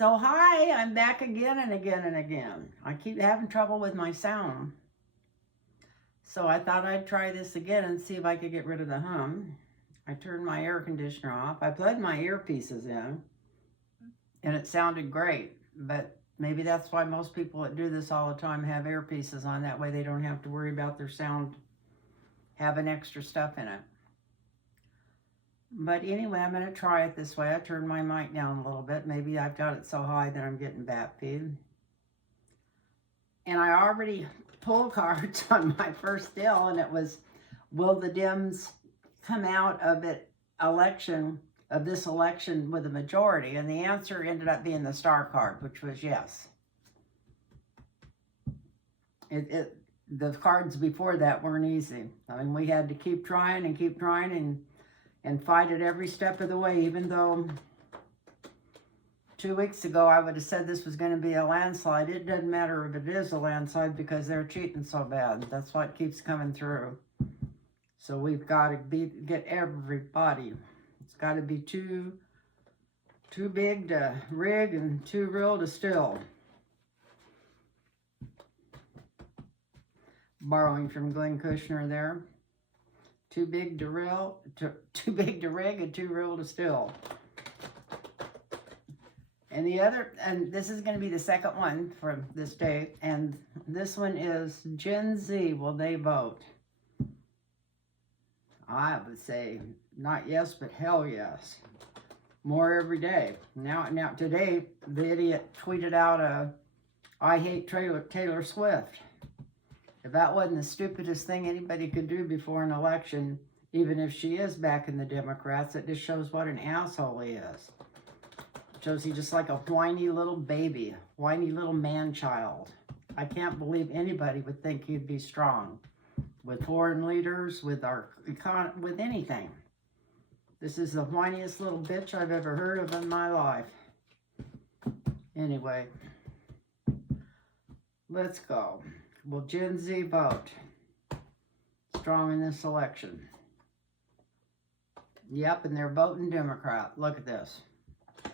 So hi, I'm back again and again and again. I keep having trouble with my sound. So I thought I'd try this again and see if I could get rid of the hum. I turned my air conditioner off. I plugged my earpieces in and it sounded great. But maybe that's why most people that do this all the time have earpieces on. That way they don't have to worry about their sound having extra stuff in it. But anyway, I'm going to try it this way. I turned my mic down a little bit. Maybe I've got it so high that I'm getting bat feed. And I already pulled cards on my first deal, and it was, will the Dems come out of this election with a majority? And the answer ended up being the star card, which was yes. The cards before that weren't easy. I mean, we had to keep trying and fight it every step of the way, even though 2 weeks ago I would have said this was going to be a landslide. It doesn't matter if it is a landslide because they're cheating so bad. That's what keeps coming through. So we've got to get everybody. It's got to be too big to rig and too real to still. Borrowing from Glenn Kushner there. Too big to rig and too real to still. And this is going to be the second one for this day. And this one is Gen Z. Will they vote? I would say not yes, but hell yes. More every day. Now today, the idiot tweeted out I hate Taylor Swift. If that wasn't the stupidest thing anybody could do before an election, even if she is back in the Democrats, it just shows what an asshole he is. It shows he's just like a whiny little baby, whiny little man-child. I can't believe anybody would think he'd be strong with foreign leaders, with our with anything. This is the whiniest little bitch I've ever heard of in my life. Anyway, let's go. Will Gen Z vote strong in this election? Yep, and they're voting Democrat. Look at this.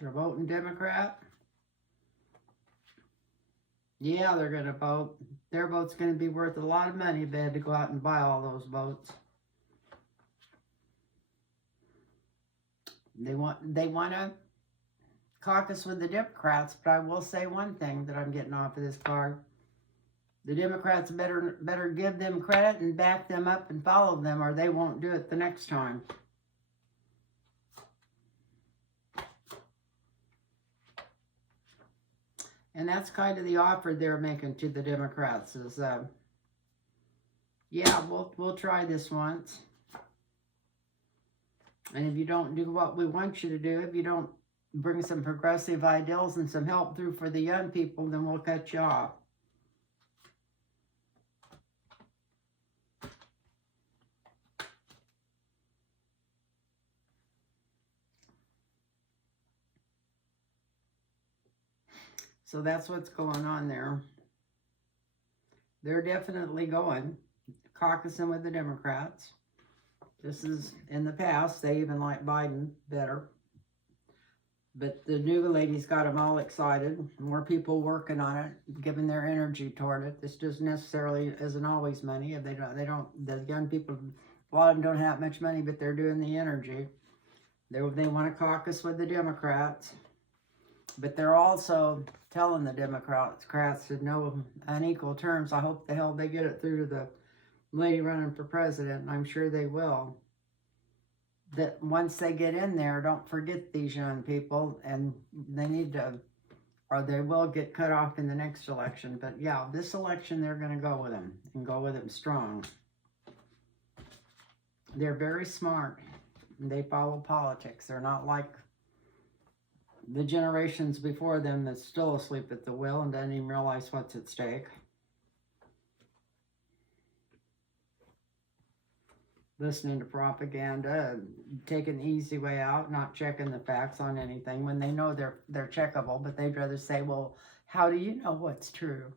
They're voting Democrat. Yeah, they're going to vote. Their vote's going to be worth a lot of money if they had to go out and buy all those votes. They want to caucus with the Democrats, but I will say one thing that I'm getting off of this card. The Democrats better give them credit and back them up and follow them, or they won't do it the next time. And that's kind of the offer they're making to the Democrats is, yeah, we'll try this once. And if you don't do what we want you to do, if you don't bring some progressive ideals and some help through for the young people, then we'll cut you off. So that's what's going on there. They're definitely going, caucusing with the Democrats. This is, in the past, they even like Biden better. But the new lady's got them all excited. More people working on it, giving their energy toward it. This just necessarily isn't always money. If the young people, a lot of them don't have much money, but they're doing the energy. They want to caucus with the Democrats. But they're also telling the Democrats to no unequal terms. I hope the hell they get it through to the lady running for president, and I'm sure they will. That once they get in there, don't forget these young people, and they need to, or they will get cut off in the next election. But yeah, this election, they're going to go with them, and go with them strong. They're very smart, and they follow politics. They're not like the generations before them that's still asleep at the wheel and doesn't even realize what's at stake. Listening to propaganda, taking the easy way out, not checking the facts on anything when they know they're checkable, but they'd rather say, well, how do you know what's true?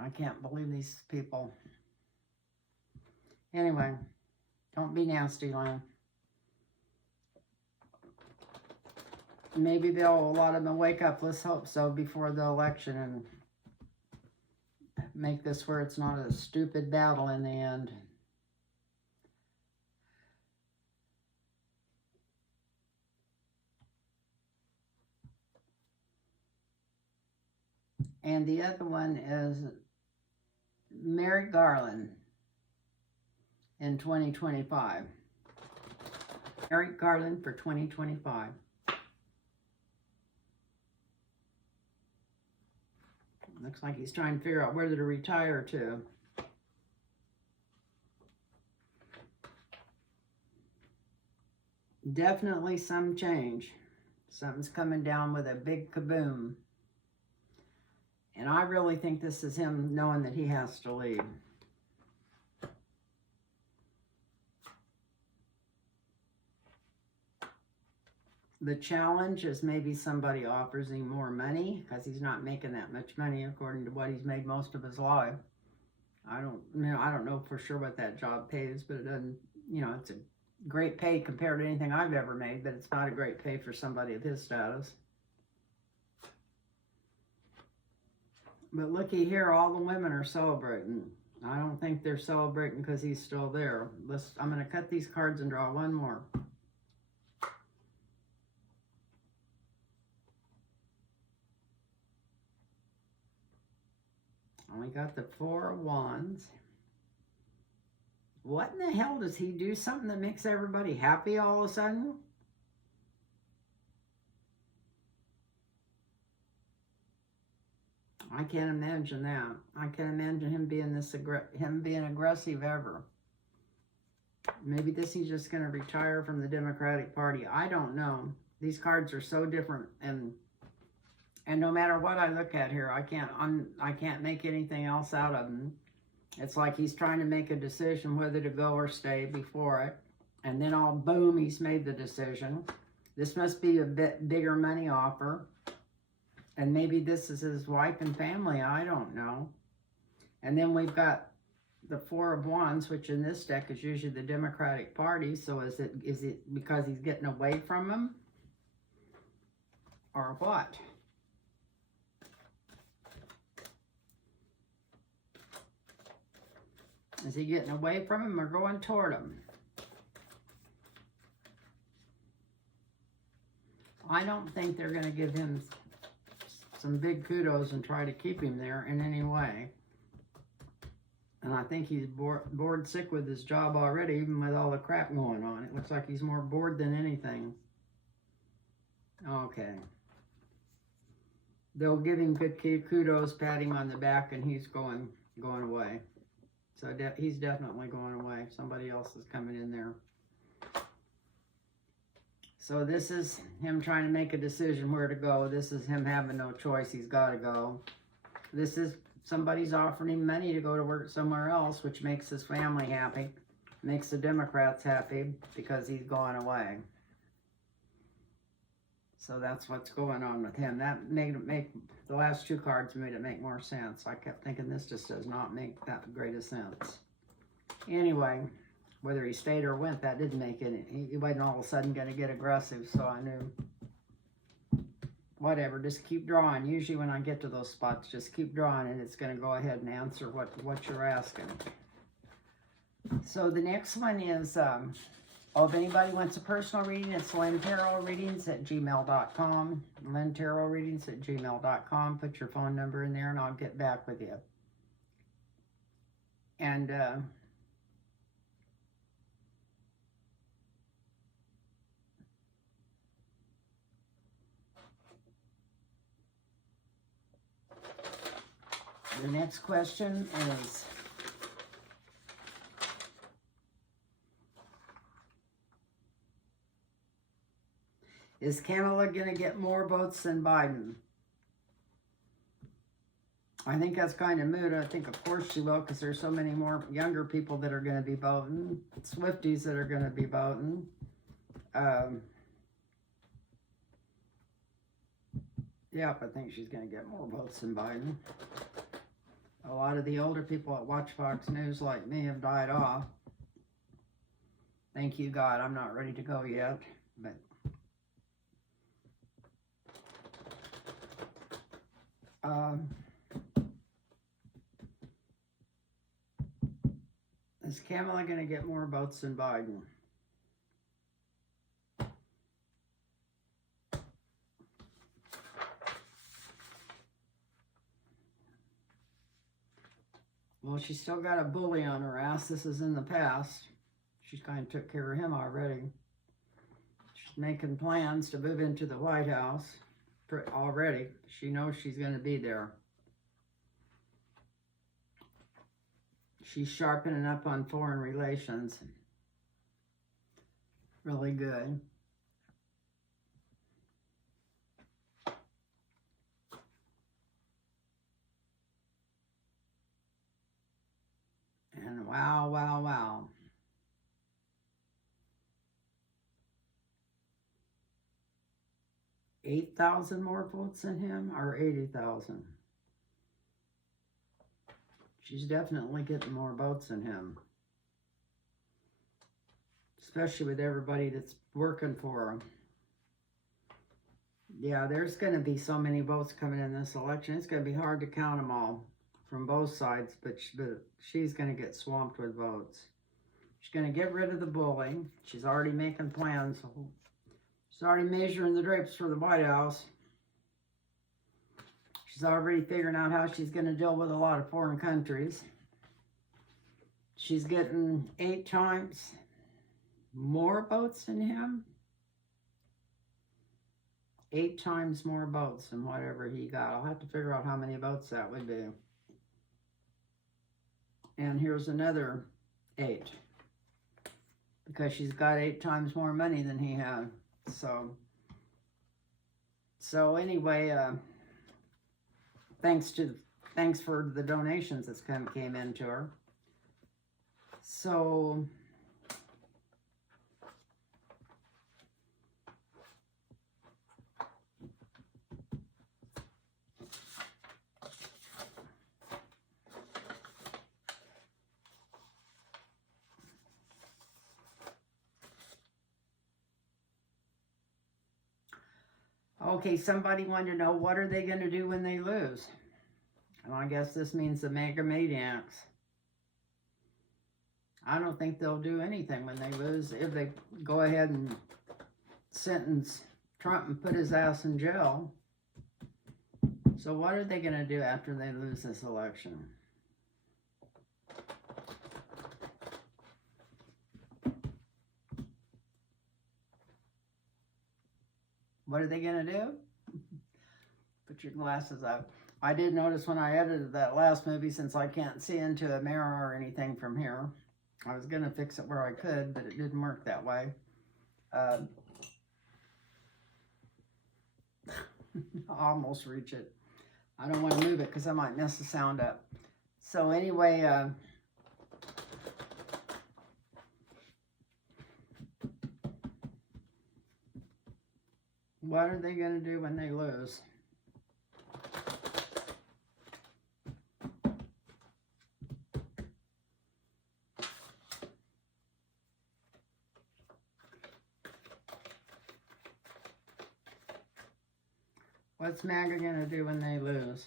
I can't believe these people. Anyway, don't be nasty, Lynn. maybe a lot of them will wake up, let's hope so, before the election and make this where it's not a stupid battle in the end. And the other one is Merrick Garland in 2025. Merrick Garland for 2025. Looks like he's trying to figure out whether to retire to. Definitely some change. Something's coming down with a big kaboom. And I really think this is him knowing that he has to leave. The challenge is maybe somebody offers him more money because he's not making that much money according to what he's made most of his life. I don't know for sure what that job pays, but it doesn't, it's a great pay compared to anything I've ever made, but it's not a great pay for somebody of his status. But looky here, all the women are celebrating. I don't think they're celebrating because he's still there. I'm going to cut these cards and draw one more. We got the Four of Wands. What in the hell does he do? Something that makes everybody happy all of a sudden? I can't imagine that. I can't imagine him being aggressive ever. Maybe he's just going to retire from the Democratic Party. I don't know. These cards are so different, and no matter what I look at here, I can't make anything else out of them. It's like he's trying to make a decision whether to go or stay before it. And then all boom, he's made the decision. This must be a bit bigger money offer. And maybe this is his wife and family. I don't know. And then we've got the Four of Wands, which in this deck is usually the Democratic Party. So is it because he's getting away from them? Or what? Is he getting away from him or going toward him? I don't think they're going to give him some big kudos and try to keep him there in any way. And I think he's bored sick with his job already, even with all the crap going on. It looks like he's more bored than anything. Okay. They'll give him good kudos, pat him on the back, and he's going away. So he's definitely going away. Somebody else is coming in there. So this is him trying to make a decision where to go. This is him having no choice. He's got to go. This is somebody's offering him money to go to work somewhere else, which makes his family happy. Makes the Democrats happy because he's going away. So that's what's going on with him. That made it make, the last two cards made it make more sense. I kept thinking this just does not make that great a sense. Anyway, whether he stayed or went, that didn't make it. He wasn't all of a sudden going to get aggressive, so I knew. Whatever, just keep drawing. Usually when I get to those spots, just keep drawing and it's going to go ahead and answer what you're asking. So the next one is... if anybody wants a personal reading, it's lintarotreadings@gmail.com. lintarotreadings@gmail.com. Put your phone number in there and I'll get back with you. And the next question is Kamala going to get more votes than Biden? I think that's kind of moot. I think, of course, she will, because there's so many more younger people that are going to be voting. Swifties that are going to be voting. Yep, I think she's going to get more votes than Biden. A lot of the older people that watch Fox News, like me, have died off. Thank you, God. I'm not ready to go yet, but... Is Kamala going to get more votes than Biden? Well, she's still got a bully on her ass. This is in the past. She kind of took care of him already. She's making plans to move into the White House already. She knows she's going to be there. She's sharpening up on foreign relations. Really good. And wow, wow, wow. 8,000 more votes than him, or 80,000? She's definitely getting more votes than him. Especially with everybody that's working for him. Yeah, there's going to be so many votes coming in this election. It's going to be hard to count them all from both sides, but she's going to get swamped with votes. She's going to get rid of the bully. She's already making plans. She's already measuring the drapes for the White House. She's already figuring out how she's going to deal with a lot of foreign countries. She's getting 8 times more votes than him. 8 times more votes than whatever he got. I'll have to figure out how many votes that would be. And here's another 8. Because she's got 8 times more money than he had. So anyway, thanks for the donations that came into her. So okay, somebody wanted to know, what are they going to do when they lose? And I guess this means the Maga maniacs. I don't think they'll do anything when they lose. If they go ahead and sentence Trump and put his ass in jail. So what are they going to do after they lose this election? What are they going to do? Put your glasses up. I did notice when I edited that last movie, since I can't see into a mirror or anything from here, I was going to fix it where I could, but it didn't work that way. I'll almost reach it. I don't want to move it because I might mess the sound up. So anyway, what are they going to do when they lose? What's Maga going to do when they lose?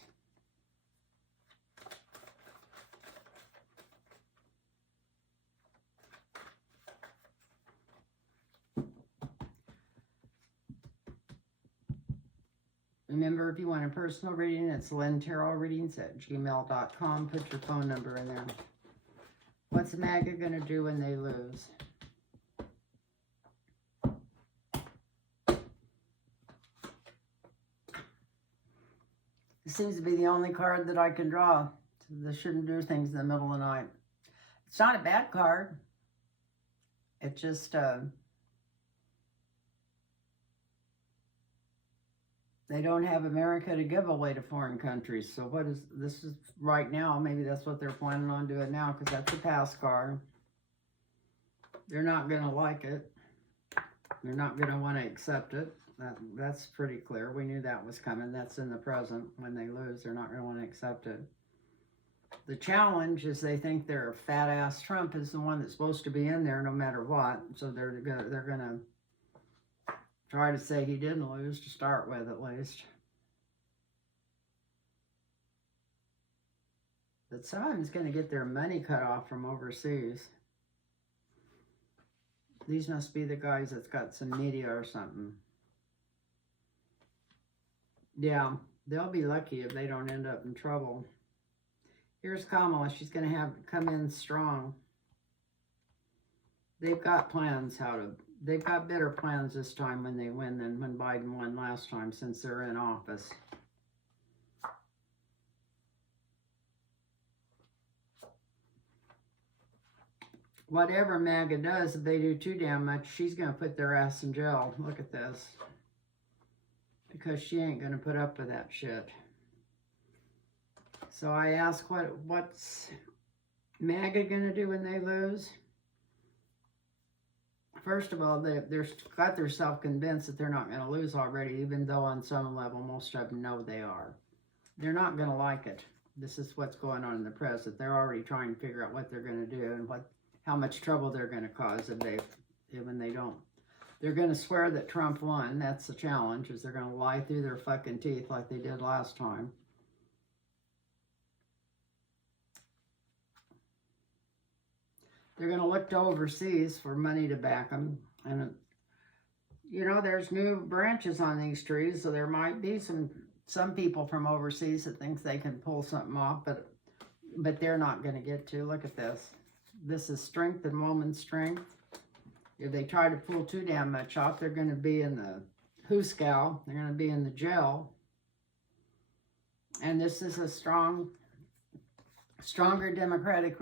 Remember, if you want a personal reading, it's lintarotreadings@gmail.com. Put your phone number in there. What's Maga going to do when they lose? It seems to be the only card that I can draw. They shouldn't do things in the middle of the night. It's not a bad card. It just, they don't have America to give away to foreign countries. So what is, this is right now, maybe that's what they're planning on doing now, because that's a pass card. They're not going to like it. They're not going to want to accept it. That's pretty clear. We knew that was coming. That's in the present. When they lose, they're not going to want to accept it. The challenge is they think their fat-ass Trump is the one that's supposed to be in there no matter what. So they're gonna try to say he didn't lose to start with, at least. But someone's going to get their money cut off from overseas. These must be the guys that's got some media or something. Yeah, they'll be lucky if they don't end up in trouble. Here's Kamala. She's going to have to come in strong. They've got plans they've got better plans this time when they win than when Biden won last time, since they're in office. Whatever Maga does, if they do too damn much, she's going to put their ass in jail. Look at this. Because she ain't going to put up with that shit. So I ask, what's Maga going to do when they lose? First of all, they've got themselves convinced that they're not going to lose already, even though on some level most of them know they are. They're not going to like it. This is what's going on in the press, that they're already trying to figure out what they're going to do and how much trouble they're going to cause when they don't. They're going to swear that Trump won. That's the challenge, is they're going to lie through their fucking teeth like they did last time. They're going to look to overseas for money to back them. And, you know, there's new branches on these trees, so there might be some people from overseas that think they can pull something off, but they're not going to get to. Look at this. This is strength and woman's strength. If they try to pull too damn much off, they're going to be in the hooskow. They're going to be in the jail. And this is a stronger Democratic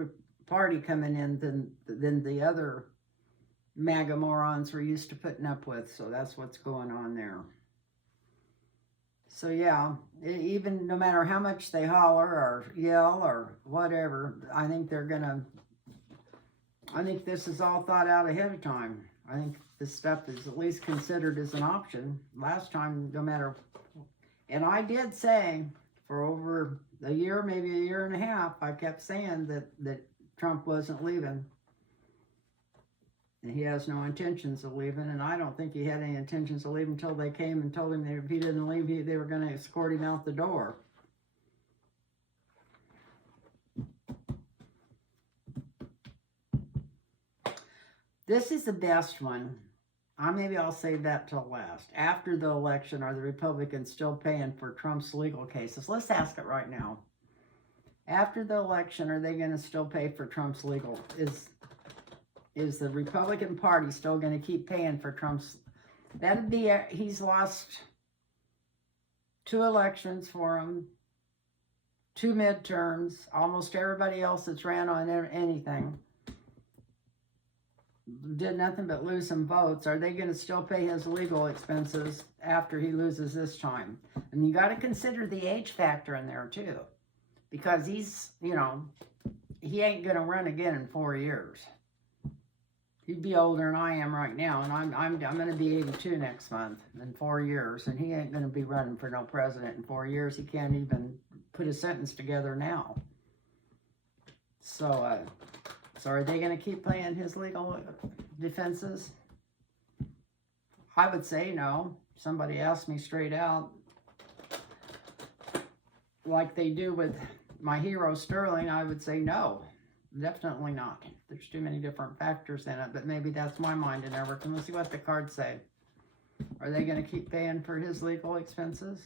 Party coming in than the other MAGA morons we're used to putting up with. So that's what's going on there. So yeah, even no matter how much they holler or yell or whatever, I think this is all thought out ahead of time. I think this stuff is at least considered as an option. Last time, no matter, and I did say for over a year, maybe a year and a half, I kept saying that Trump wasn't leaving. And he has no intentions of leaving, and I don't think he had any intentions of leaving until they came and told him that if he didn't leave, they were going to escort him out the door. This is the best one. Maybe I'll save that till last. After the election, are the Republicans still paying for Trump's legal cases? Let's ask it right now. After the election, are they going to still pay for Trump's legal? Is the Republican Party still going to keep paying for Trump's? That'd be, he's lost 2 elections for him, 2 midterms, almost everybody else that's ran on anything did nothing but lose some votes. Are they going to still pay his legal expenses after he loses this time? And you got to consider the age factor in there too, because he's, you know, he ain't going to run again in 4 years. He'd be older than I am right now, and I'm going to be 82 next month in 4 years, and he ain't going to be running for no president in 4 years. He can't even put a sentence together now. So, so are they going to keep paying his legal defenses? I would say no. Somebody asked me straight out, like they do with my hero Sterling, I would say no. Definitely not. There's too many different factors in it, but maybe that's my mind and everything. Let's see what the cards say. Are they going to keep paying for his legal expenses?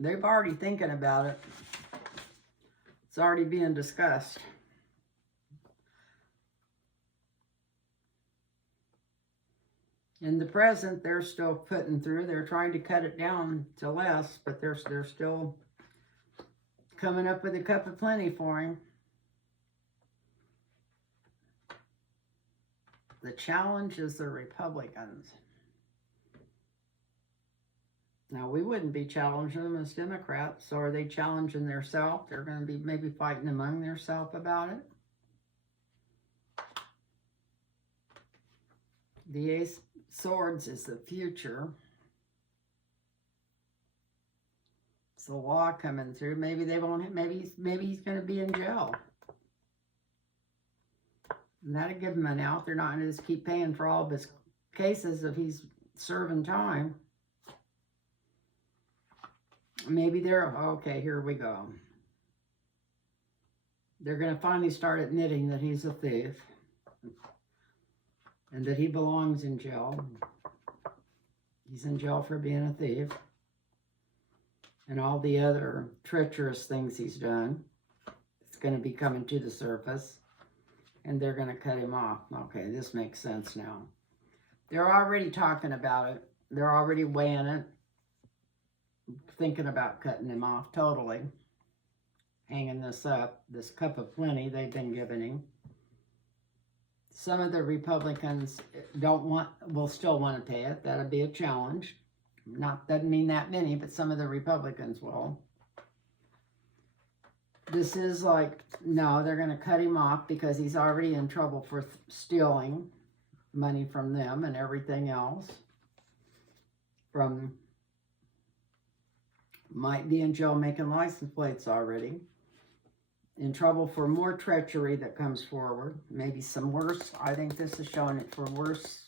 They're already thinking about it. It's already being discussed. In the present, they're still putting through. They're trying to cut it down to less, but they're still coming up with a cup of plenty for him. The challenge is the Republicans. Now, we wouldn't be challenging them as Democrats, so are they challenging themselves? They're going to be maybe fighting among themselves about it. The Ace of Swords is the future. It's the law coming through. Maybe they won't. Maybe he's going to be in jail. And that'll give him an out. They're not going to just keep paying for all of his cases if he's serving time. Maybe they're, okay, here we go. They're going to finally start admitting that he's a thief and that he belongs in jail. He's in jail for being a thief and all the other treacherous things he's done. It's going to be coming to the surface and they're going to cut him off. Okay, this makes sense now. They're already talking about it. They're already weighing it, thinking about cutting him off totally. Hanging this up, this cup of plenty they've been giving him. Some of the Republicans will still want to pay it. That'll be a challenge. Doesn't mean that many, but some of the Republicans will. This is like, no, they're going to cut him off because he's already in trouble for stealing money from them and everything else. Might be in jail making license plates already. In trouble for more treachery that comes forward. Maybe some worse. I think this is showing it for worse.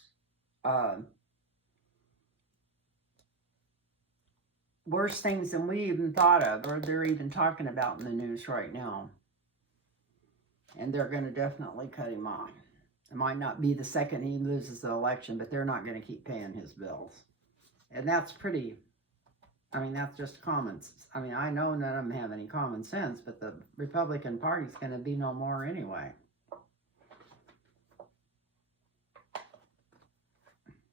Worse things than we even thought of, or they're even talking about in the news right now. And they're going to definitely cut him off. It might not be the second he loses the election, but they're not going to keep paying his bills. And that's pretty... I mean, that's just common. I mean, I know none of them have any common sense, but the Republican Party's going to be no more anyway.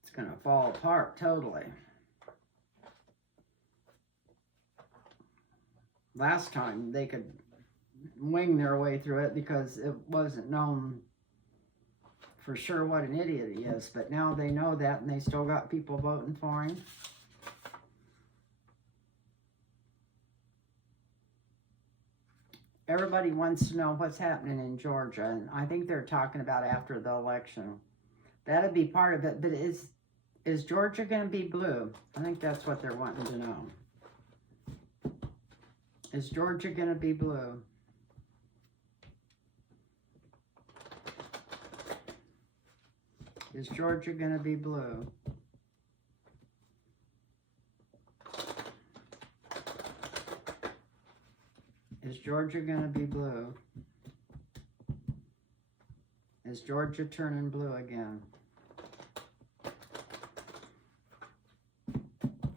It's going to fall apart totally. Last time they could wing their way through it because it wasn't known for sure what an idiot he is, but now they know that and they still got people voting for him. Everybody wants to know what's happening in Georgia, and I think they're talking about after the election. That'd be part of it, but is Georgia going to be blue? I think that's what they're wanting to know. Is Georgia going to be blue? Is Georgia going to be blue? Is Georgia going to be blue? Is Georgia turning blue again?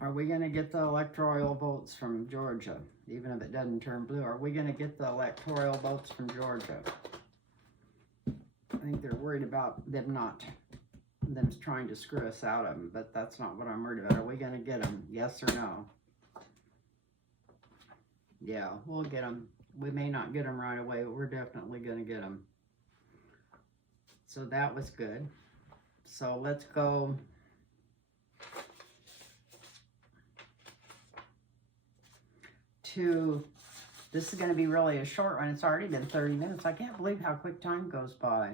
Are we going to get the electoral votes from Georgia, even if it doesn't turn blue? Are we going to get the electoral votes from Georgia? I think they're worried about them trying to screw us out of them, but that's not what I'm worried about. Are we going to get them? Yes or no? Yeah, we'll get them. We may not get them right away, but we're definitely going to get them. So that was good. So let's go to, this is going to be really a short one. It's already been 30 minutes. I can't believe how quick time goes by.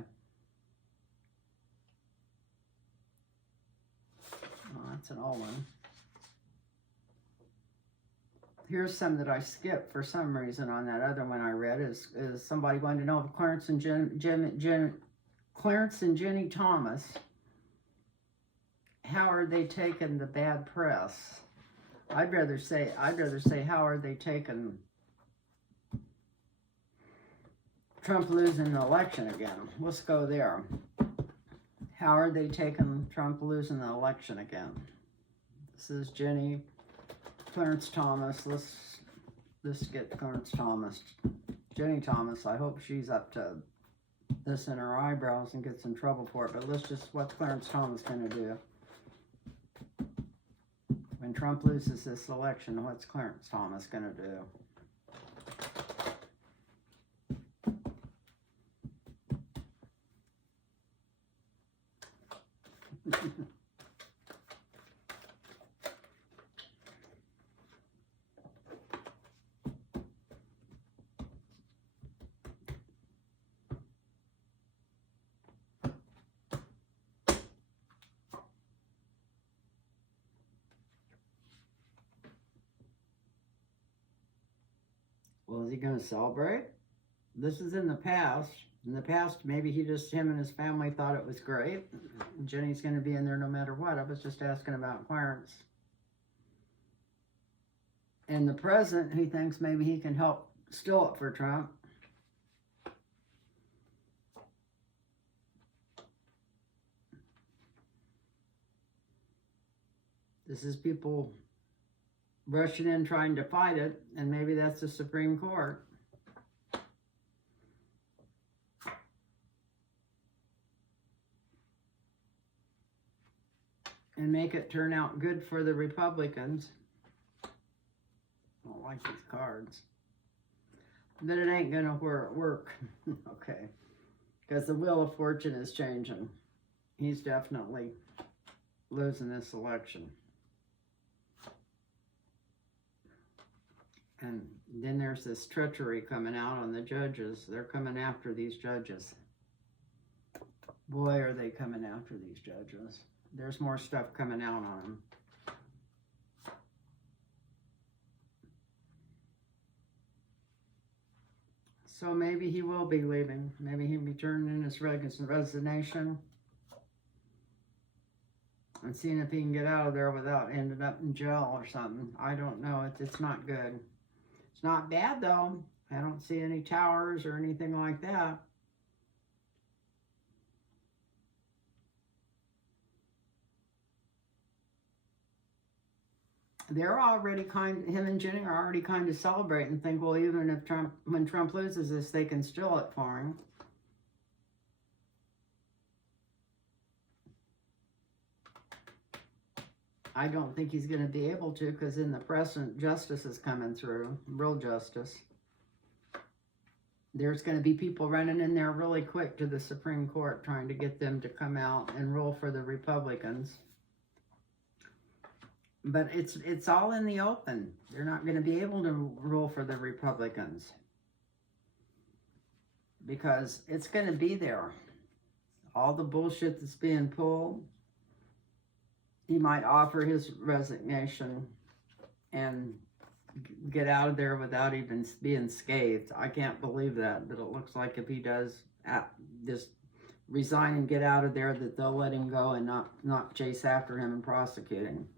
Oh, that's an old one. Here's some that I skipped for some reason on that other one I read. Is somebody going to know if Clarence and Jenny Thomas, how are they taking the bad press? I'd rather say how are they taking Trump losing the election again? Let's go there. How are they taking Trump losing the election again? This is Clarence Thomas. Let's get Clarence Thomas. Jenny Thomas, I hope she's up to this in her eyebrows and gets in trouble for it. But what's Clarence Thomas going to do? When Trump loses this election, what's Clarence Thomas going to do? Well, is he going to celebrate? This is in the past. In the past, maybe him and his family thought it was great. Jenny's going to be in there no matter what. I was just asking about Clarence. In the present, he thinks maybe he can help still up for Trump. This is people rushing in trying to fight it, and maybe that's the Supreme Court. And make it turn out good for the Republicans. I don't like these cards. But it ain't gonna work. Okay. Because the wheel of fortune is changing. He's definitely losing this election. And then there's this treachery coming out on the judges. They're coming after these judges. Boy, are they coming after these judges. There's more stuff coming out on them. So maybe he will be leaving. Maybe he'll be turning in his resignation and seeing if he can get out of there without ending up in jail or something. I don't know. It's not good. It's not bad, though. I don't see any towers or anything like that. They're already him and Jenny are already kind of celebrating, think, well, even if when Trump loses this, they can steal it for him. I don't think he's going to be able to, because in the present, justice is coming through, real justice. There's going to be people running in there really quick to the Supreme Court trying to get them to come out and rule for the Republicans. But it's all in the open. They're not going to be able to rule for the Republicans because it's going to be there. All the bullshit that's being pulled. He might offer his resignation and get out of there without even being scathed. I can't believe that, but it looks like if he does just resign and get out of there, that they'll let him go and not chase after him and prosecute him.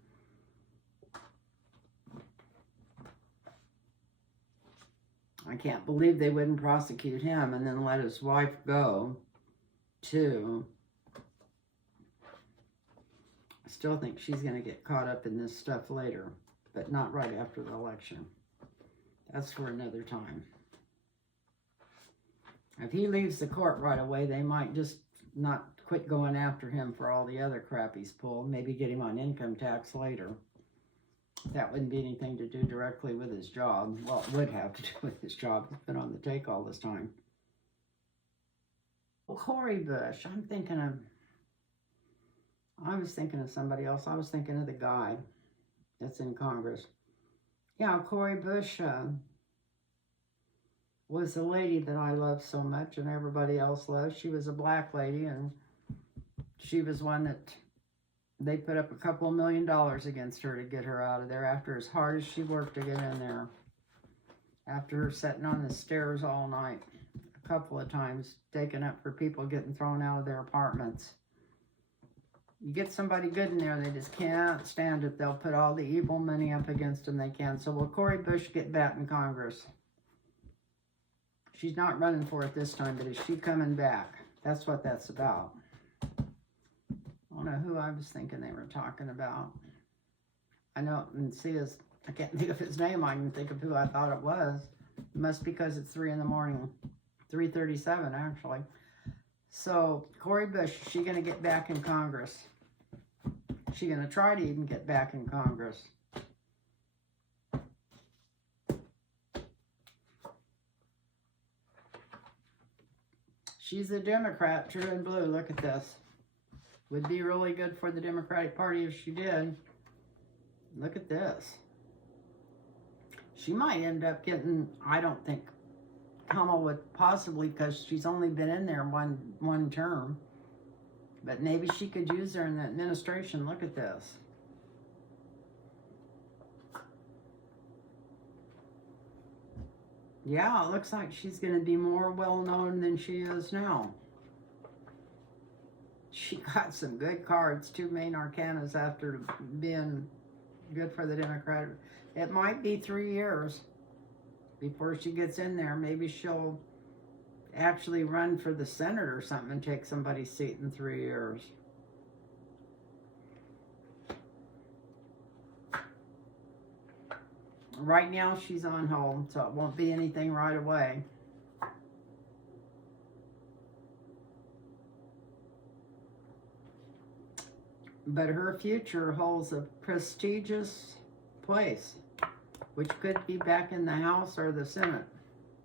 I can't believe they wouldn't prosecute him and then let his wife go, too. I still think she's going to get caught up in this stuff later, but not right after the election. That's for another time. If he leaves the court right away, they might just not quit going after him for all the other crap he's pulled. Maybe get him on income tax later. That wouldn't be anything to do directly with his job. Well, it would have to do with his job. He's been on the take all this time. Well, Cori Bush, I was thinking of somebody else. I was thinking of the guy that's in Congress. Yeah, Cori Bush was the lady that I love so much and everybody else loves. She was a black lady, and she was one that they put up $2 million against her to get her out of there after as hard as she worked to get in there. After her sitting on the stairs all night, a couple of times, taking up for people getting thrown out of their apartments. You get somebody good in there, they just can't stand it. They'll put all the evil money up against them they can. So will Cori Bush get back in Congress? She's not running for it this time, but is she coming back? That's what that's about. I don't know who I was thinking they were talking about. I know, and see I can't think of his name. I can think of who I thought it was. It must be because it's 3 in the morning. 3:37, actually. So, Cori Bush, is she going to get back in Congress? Is she going to try to even get back in Congress? She's a Democrat, true and blue. Look at this. Would be really good for the Democratic Party if she did. Look at this. She might end up getting, I don't think Kamala would possibly, because she's only been in there one term. But maybe she could use her in the administration. Look at this. Yeah, it looks like she's going to be more well-known than she is now. She got some good cards, 2 main arcanas after being good for the Democratic. It might be 3 years before she gets in there. Maybe she'll actually run for the Senate or something and take somebody's seat in 3 years. Right now she's on hold, so it won't be anything right away. But her future holds a prestigious place, which could be back in the House or the Senate,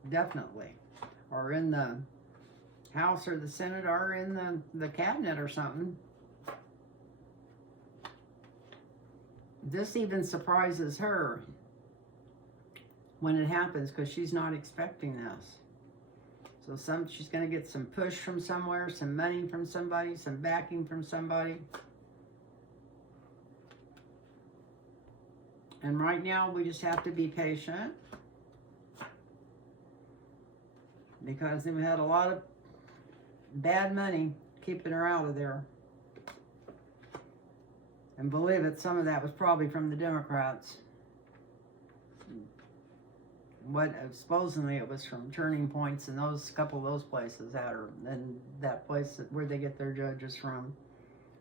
definitely. Or in the House or the Senate or in the cabinet or something. This even surprises her when it happens, because she's not expecting this. So she's going to get some push from somewhere, some money from somebody, some backing from somebody. And right now we just have to be patient, because we had a lot of bad money keeping her out of there. And believe it, some of that was probably from the Democrats. Supposedly it was from Turning Points and a couple of those places had her, and that place where they get their judges from,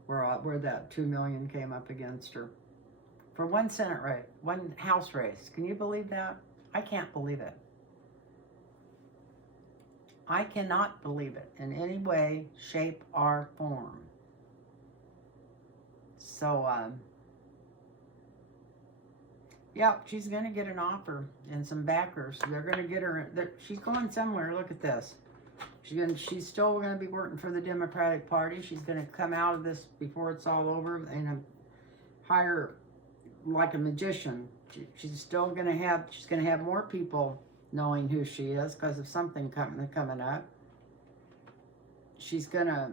where that 2 million came up against her for one Senate race, one House race. Can you believe that? I can't believe it. I cannot believe it in any way, shape, or form. So, yeah, she's going to get an offer and some backers. They're going to get her. She's going somewhere. Look at this. She's still going to be working for the Democratic Party. She's going to come out of this before it's all over and hire like a magician. She's still going to have. She's going to have more people knowing who she is because of something coming up. She's going to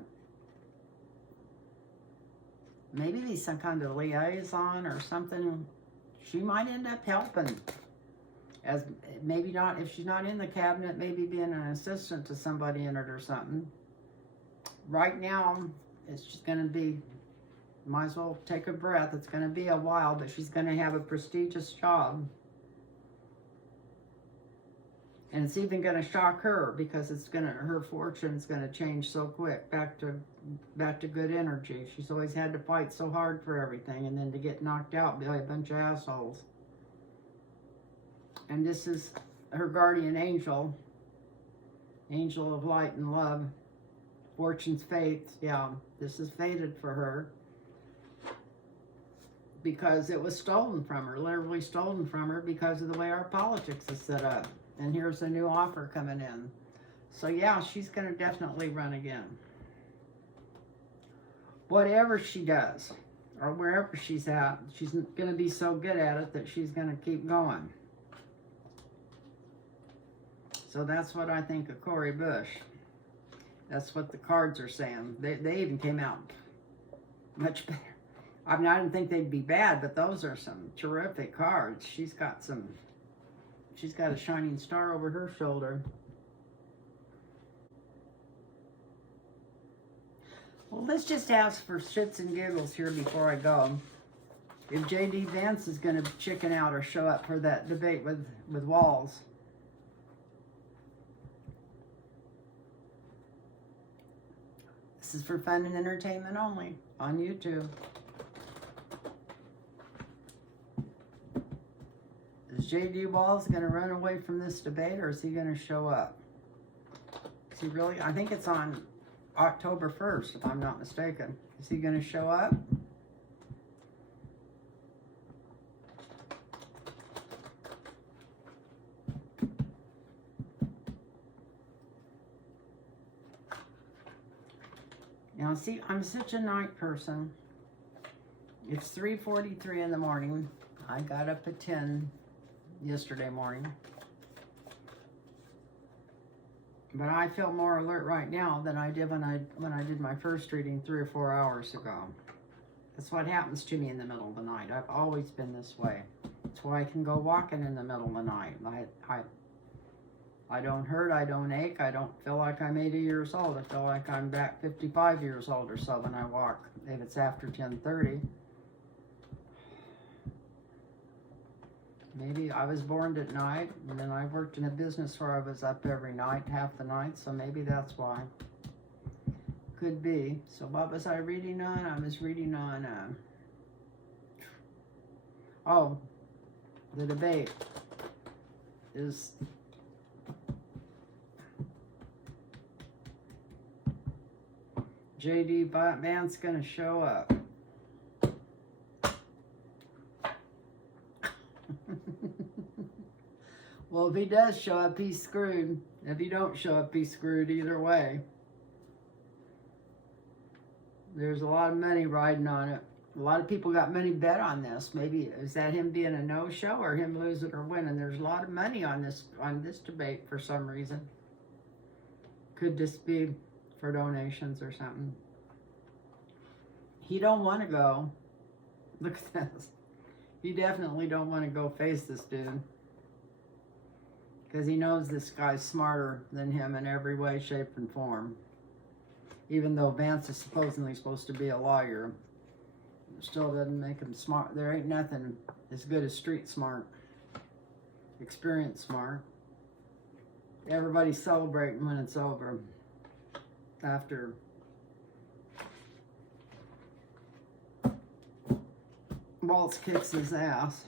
maybe be some kind of liaison or something. She might end up helping, as maybe not, if she's not in the cabinet, maybe being an assistant to somebody in it or something. Right now, it's just going to be, might as well take a breath. It's going to be a while, but she's going to have a prestigious job. And it's even going to shock her, because her fortune's going to change so quick, back to good energy. She's always had to fight so hard for everything, and then to get knocked out by a bunch of assholes. And this is her guardian angel, angel of light and love, fortune's fate. Yeah, this is fated for her, because it was stolen from her, literally stolen from her, because of the way our politics is set up. And here's a new offer coming in. So yeah, she's going to definitely run again. Whatever she does, or wherever she's at, she's going to be so good at it that she's going to keep going. So that's what I think of Cori Bush. That's what the cards are saying. They even came out much better. I mean, I didn't think they'd be bad, but those are some terrific cards. She's got a shining star over her shoulder. Well, let's just ask for shits and giggles here before I go. If J.D. Vance is going to chicken out or show up for that debate with Walz. This is for fun and entertainment only on YouTube. Is J.D. Walz going to run away from this debate, or is he going to show up? Is he really? I think it's on October 1st, if I'm not mistaken. Is he going to show up? Now, see, I'm such a night person. It's 3:43 in the morning. I got up at 10 yesterday morning. But I feel more alert right now than I did when I did my first reading 3 or 4 hours ago. That's what happens to me in the middle of the night. I've always been this way. That's why I can go walking in the middle of the night. I don't hurt, I don't ache, I don't feel like I'm 80 years old. I feel like I'm back 55 years old or so when I walk, if it's after 10:30. Maybe I was born at night, and then I worked in a business where I was up every night, half the night, so maybe that's why. Could be. So what was I reading on? I was reading on, oh, the debate is J.D. Vance going to show up. Well, if he does show up, he's screwed. If he don't show up, he's screwed either way. There's a lot of money riding on it. A lot of people got money bet on this. Maybe is that him being a no-show or him losing or winning? There's a lot of money on this debate for some reason. Could this be for donations or something? He don't want to go. Look at this. He definitely don't want to go face this dude. Because he knows this guy's smarter than him in every way, shape, and form. Even though Vance is supposedly supposed to be a lawyer, it still doesn't make him smart. There ain't nothing as good as street smart, experience smart. Everybody's celebrating when it's over. After Walz kicks his ass.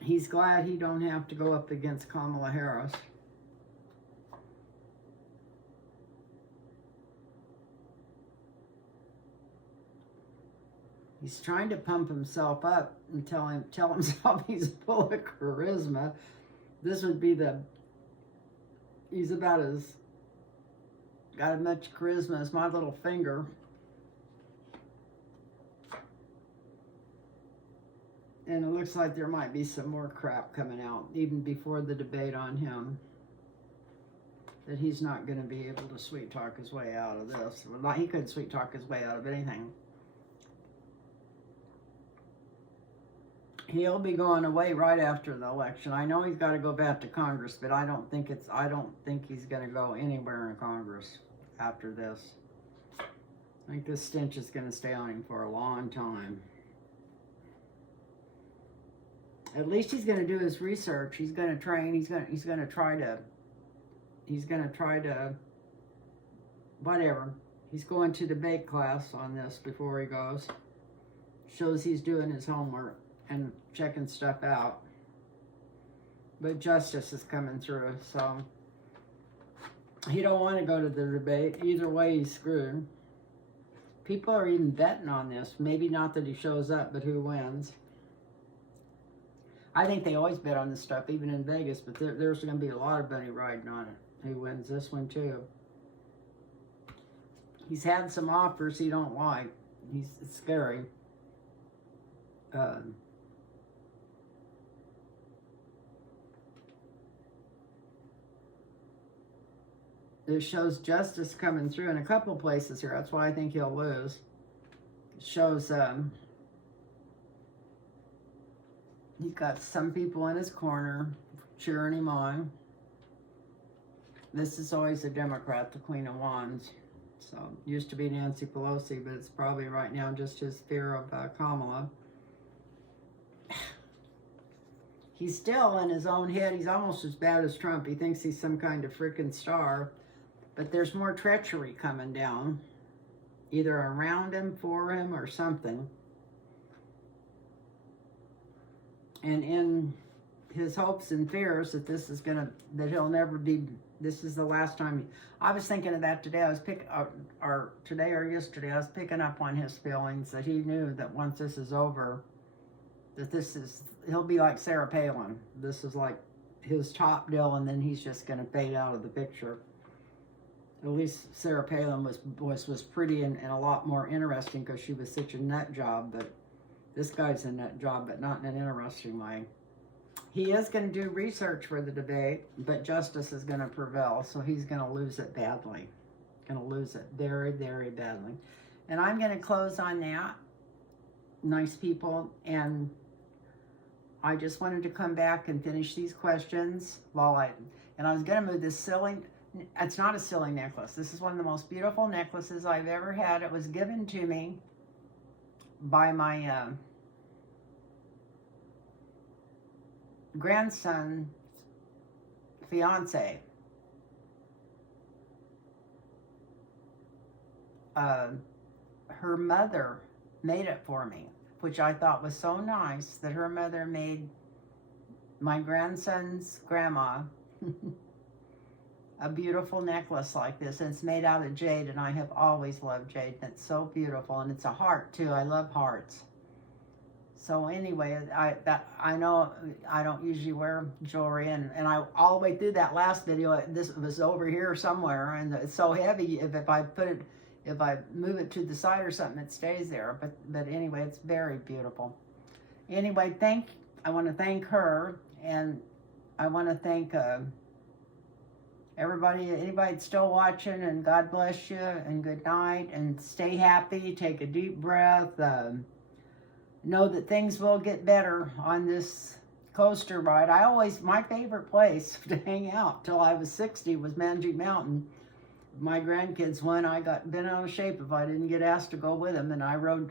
He's glad he don't have to go up against Kamala Harris. He's trying to pump himself up and tell himself he's full of charisma. This would be he's about got as much charisma as my little finger. And it looks like there might be some more crap coming out, even before the debate on him, that he's not going to be able to sweet talk his way out of this. Well, he couldn't sweet talk his way out of anything. He'll be going away right after the election. I know he's got to go back to Congress, but I don't think he's going to go anywhere in Congress after this. I think this stench is going to stay on him for a long time. At least he's going to do his research. He's going to train. He's going to try to whatever. He's going to debate class on this before he goes. Shows he's doing his homework and checking stuff out. But justice is coming through, so he don't want to go to the debate. Either way, he's screwed. People are even betting on this. Maybe not that he shows up, but who wins. I think they always bet on this stuff, even in Vegas, but there's going to be a lot of money riding on it. Who wins this one, too? He's had some offers he don't like. It's scary. It shows justice coming through in a couple places here. That's why I think he'll lose. It shows he's got some people in his corner cheering him on. This is always a Democrat, the Queen of Wands. So, used to be Nancy Pelosi, but it's probably right now just his fear of Kamala. He's still in his own head. He's almost as bad as Trump. He thinks he's some kind of freaking star. But there's more treachery coming down. Either around him, for him, or something. And in his hopes and fears that that he'll never be, this is the last time. I was thinking of that today. I was today or yesterday, I was picking up on his feelings that he knew that once this is over, that he'll be like Sarah Palin. This is like his top deal, and then he's just going to fade out of the picture. At least Sarah Palin was pretty and a lot more interesting because she was such a nut job, but this guy's a nut job, but not in an interesting way. He is going to do research for the debate, but justice is going to prevail, so he's going to lose it badly. going to lose it very, very badly. And I'm going to close on that. Nice people. And I just wanted to come back and finish these questions and I was going to move this silly, it's not a silly necklace. This is one of the most beautiful necklaces I've ever had. It was given to me by my grandson's fiance. Her mother made it for me, which I thought was so nice that her mother made my grandson's grandma a beautiful necklace like this, and it's made out of jade, and I have always loved jade, and it's so beautiful, and it's a heart too. I love hearts. So anyway, I know I don't usually wear jewelry, and I all the way through that last video, this was over here somewhere, and it's so heavy. If I move it to the side or something, it stays there. But anyway, it's very beautiful. Anyway, I want to thank her, and I want to thank everybody, anybody that's still watching, and God bless you, and good night, and stay happy, take a deep breath, know that things will get better on this coaster ride. My favorite place to hang out till I was 60 was Magic Mountain. My grandkids went, I got bent out of shape if I didn't get asked to go with them, and I rode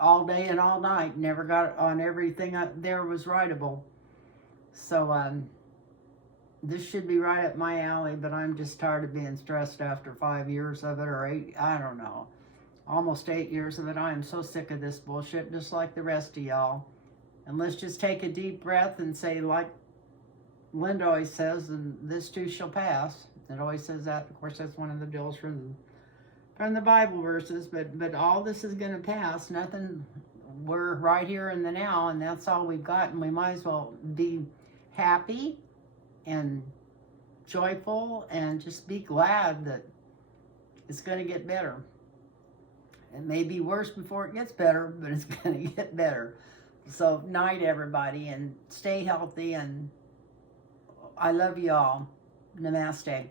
all day and all night, never got on everything there was rideable. So, this should be right up my alley, but I'm just tired of being stressed after 5 years of it, or 8, I don't know, almost 8 years of it. I am so sick of this bullshit, just like the rest of y'all. And let's just take a deep breath and say, like Linda always says, and this too shall pass. It always says that. Of course, that's one of the deals from the Bible verses, but all this is going to pass. Nothing, we're right here in the now, and that's all we've got, and we might as well be happy and joyful, and just be glad that it's going to get better. It may be worse before it gets better, but it's going to get better. So, night, everybody, and stay healthy, and I love you all. Namaste.